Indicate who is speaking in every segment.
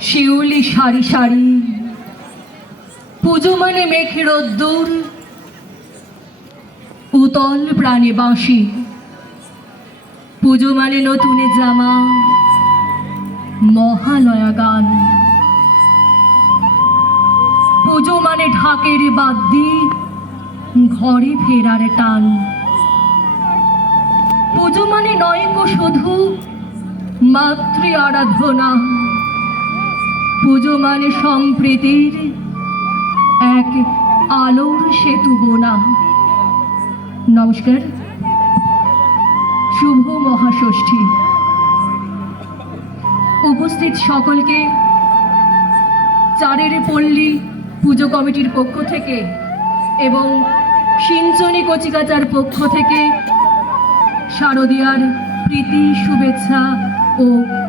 Speaker 1: শিউলি সারি সারি। পুজো মানে মেঘের দূর উতল প্রাণে বাঁশি। পুজো মানে নতুনে জামা। মহালয়া গান। পুজো মানে ঢাকের বাদ্যি। ঘরে ফেরার টান। পুজো মানে নয় শুধু মাতৃ আরাধনা। পুজো মানে সম্প্রীতির এক আলোর সেতু বোনা। নমস্কার। শুভ মহাষষ্ঠী। উপস্থিত সকলকে চারের পল্লী পুজো কমিটির পক্ষ থেকে এবং সিঞ্চনী কচিকাচার পক্ষ থেকে শারদীয়ার প্রীতি, শুভেচ্ছা ও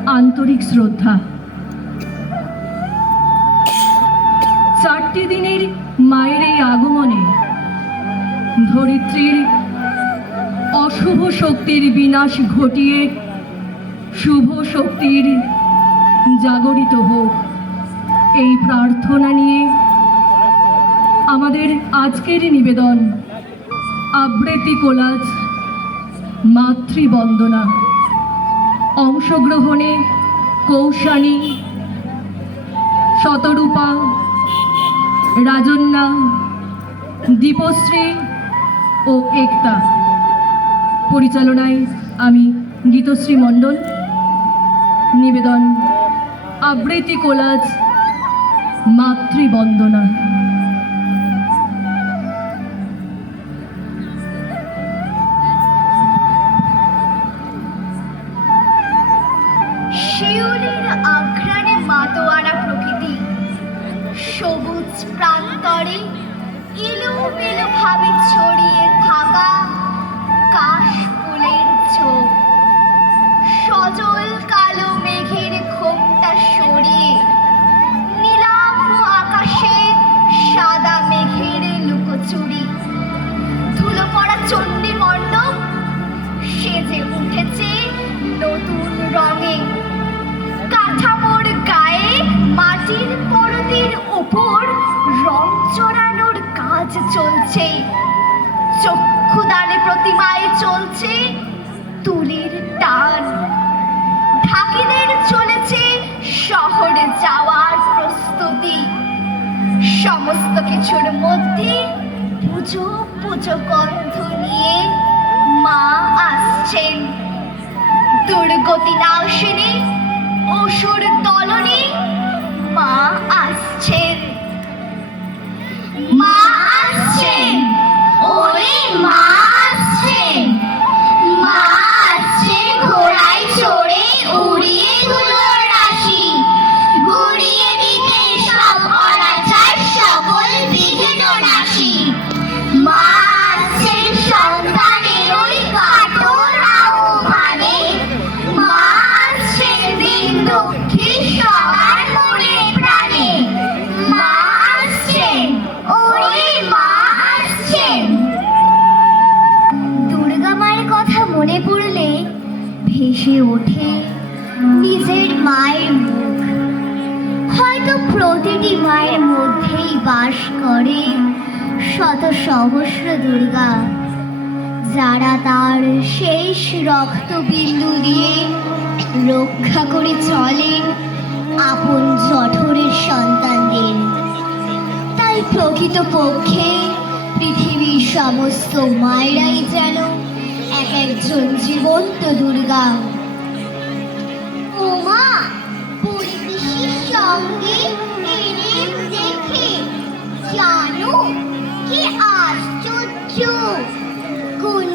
Speaker 1: আন্তরিক শ্রদ্ধা। চারটি দিনের মায়ের এই আগমনে, ধরিত্রীর অশুভ শক্তির বিনাশ ঘটিয়ে শুভ শক্তির জাগরিত হোক। এই প্রার্থনা নিয়ে আমাদের আজকের নিবেদন, আবৃত্তি কোলাজ, মাতৃবন্দনা। অংশগ্রহণে কৌশানী, শতরূপা রাজন্যা দীপশ্রী ও একতা। পরিচালনায় আমি গীতশ্রী মণ্ডল। নিবেদন আবৃত্তি কোলাজ মাতৃবন্দনা।
Speaker 2: চক্ষুদানে প্রতিমায় চলছে তুলির টান। ঢাকিদের চলেছে শহরে যাওয়ার প্রস্তুতি। সমস্ত কিছুর মধ্যে পুজো পুজো গন্ধ নিয়ে মা আসছেন। দুর্গতি নাশিনী অসুর মায়ের মুখ। হয়তো প্রতিটি মায়ের মধ্যেই বাস করে শত সহস্র দুর্গা, যারা তার শেষ রক্তবিন্দু দিয়ে রক্ষা করে চলেন আপন জঠরের সন্তানদের। তাই প্রকৃত পক্ষে পৃথিবীর সমস্ত মায়েরাই যেন এক একজন জীবন্ত দুর্গা। ওমা পরিবেশের সঙ্গে এনে দেখে জানো কি আশ্চর্য কোন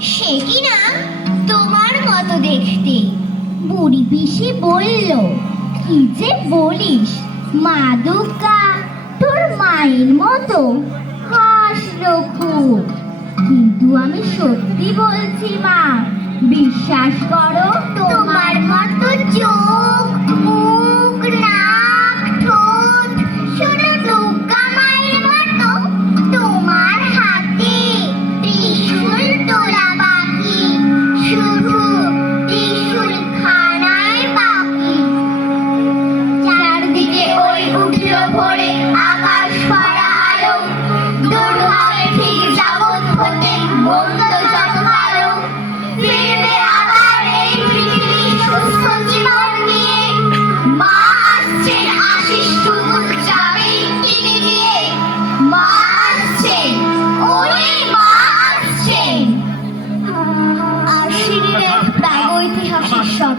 Speaker 2: সে কি না তোমার মতো দেখতে। বুড়ি পিসি বলল, কি যে বলিস মা তোর মায়ের মতো। হাসলো খুব কিন্তু আমি সত্যি বলছি মা, বিশ্বাস করো আকাশ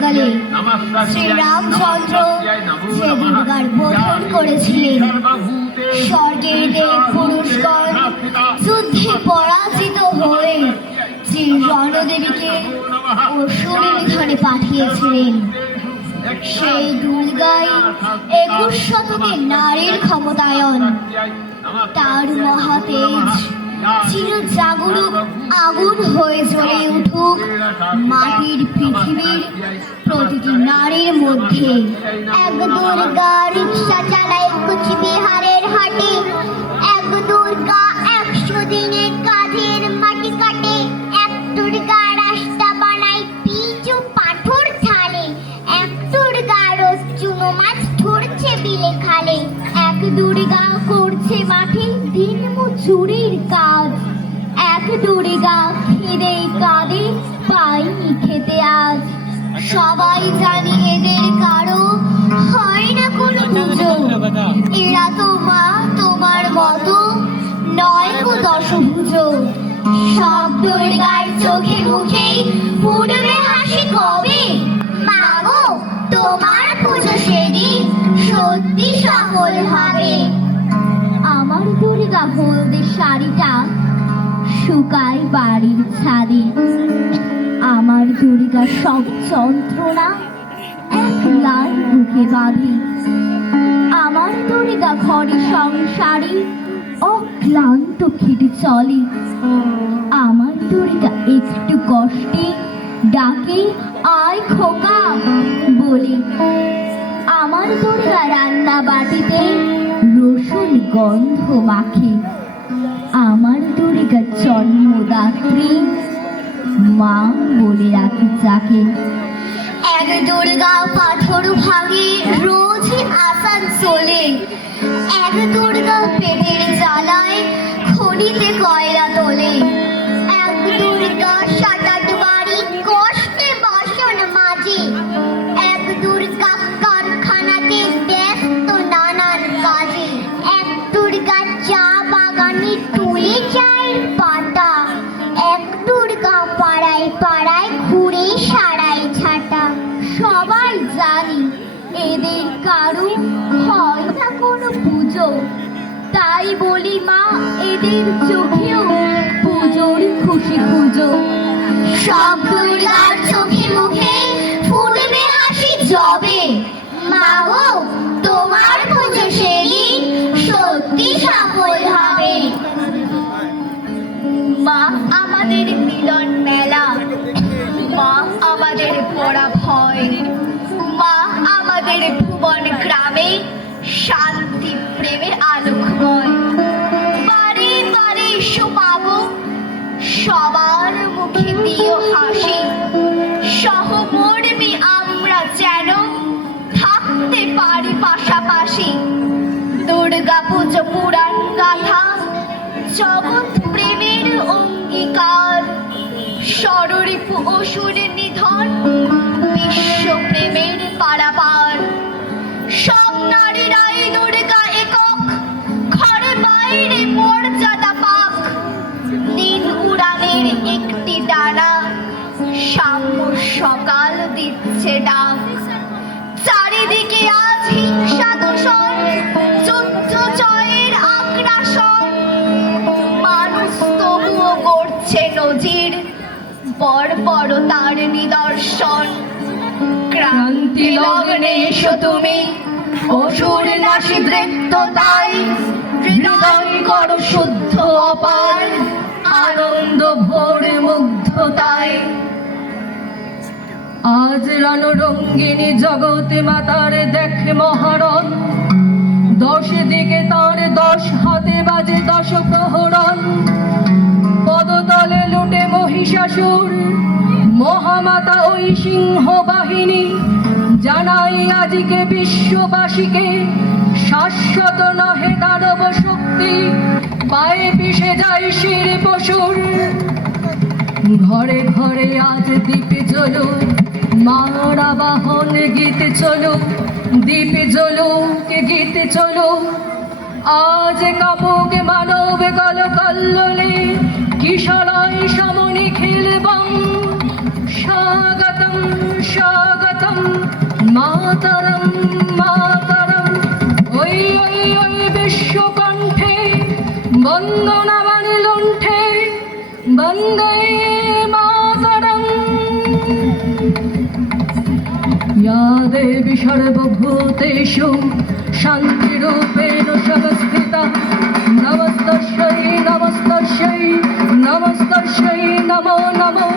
Speaker 2: প্রাগৈতিহাসিক সকালে শ্রীরামচন্দ্র দুর্গার বোধন করেছিলেন স্বর্গের দেব পুরস্কার যুদ্ধে পরাজিত হয়ে শ্রী রণদেবীকে অসুর নিধনে পাঠিয়েছিলেন সেই দুর্গাই একুশ শতকে নারীর ক্ষমতায়ন তার মহাতেজ চির জাগরুক আগুন হয়ে জ্বলে উঠুক মাটির পৃথিবীর প্রতিটি নারীর মধ্যে। এক দুর্গা রিক্সা চালায় কুচবিহারের হাটে। এক দুর্গা একশো দিনের কাঁধের মাটি কাটে। এক দুর্গা রাস্তা বানায় পিচ ও পাথর ছাড়ে এক দুর্গা রোজ চুনো মাছ ধরছে বিলে খালে। এক দুর্গা করছে মাঠে দিন মজুরির কাজ। এক দুর্গা খিদে কাঁদে পাইনি খেতে আজ। সবাই জানি এদের কারও হয় না কোনো পুজো। এরা তো মা তোমার মতো নয় গো দশভুজ। সব দুর্গার চোখে মুখে ফুটবে হাসি কবে? মাগো তোমার পুজো সেদিন সত্যি সফল হবে। আমার দুর্গা হলদে শাড়িটা শুকায় বাড়ির ছাদে। আমার দুর্গা সব যন্ত্রণা এক লাল বুকে বাঁধে। আমার দুর্গা ঘরে সংসারে অক্লান্ত খেটে চলে। আমার দুর্গা একটু কষ্টে ডাকে, আয় খোকা! বলে। আমার দুর্গা রান্না বাটিতে রসুন গন্ধ মাখে। আমার দুর্গা জন্মদাত্রী। মা বলে রাখি যাকে। এক দুর্গা পাথর ভাঙে, রোজ আসানসোলে এক দুর্গা পেটের জ্বালায়, খনিতে কয়লা তোলে। তাই বলি মা এদের চোখেও পুজোর খুশি পুজো। সব দুর্গার চোখে মুখে ফুটবে হাসি জবে। মাগো তোমার পুজো সেদিন সত্যি সফল হবে।
Speaker 3: মা, আমাদের মিলন মেলা। দুর্গা পুরাণ গাথা জগৎ প্রেমের অঙ্গীকার ষড়রিপু অসুরের নিধন বিশ্ব প্রেমের পারাপার। সব নারীরাই দুর্গা একক, ঘরে বাইরে মর্যাদা পাক। নীল উড়ানের একটি ডানা সাম্য সকাল দিচ্ছে ডাক। নজির বড় বড় তার নিদর্শন। ক্রান্তি লগ্নে এসো তুমি, অসুর নাশি দৃপ্ত তাই হৃদয় কর শুদ্ধ অপার, আনন্দ ভোর মুগ্ধতায়।
Speaker 1: আজ রণরঙ্গিনী জগৎ মাতার দেখে মহারণ। দশ দিকে তার দশ হাতে বাজে দশ প্রহরণ। পদতলে লুটে মহিষাসুর, মহামাতা ওই সিংহ বাহিনী জানাই আজকে বিশ্ববাসীকে, শাশ্বত নহে দানব শক্তি, পায়ে পিষে যায় শির পশুর। ঘরে ঘরে আজ দ্বীপে চলো মারা বাহন গীতে চলো দ্বীপে চলো কে গীতে চলো আজ কাপুক মানব কল কল্লোলে কিশলয় সমনি খেলবং স্বাগতম স্বাগতম, মাতরম মাতরম। ওই ওই ওই বিশ্বকণ্ঠে বন্দনা বাণী লুণ্ঠে বন্দে মাতরম। ইয়া দেবী শান্তিরূপেণ সবস্থিতা నమస్కర్షై నమో నమో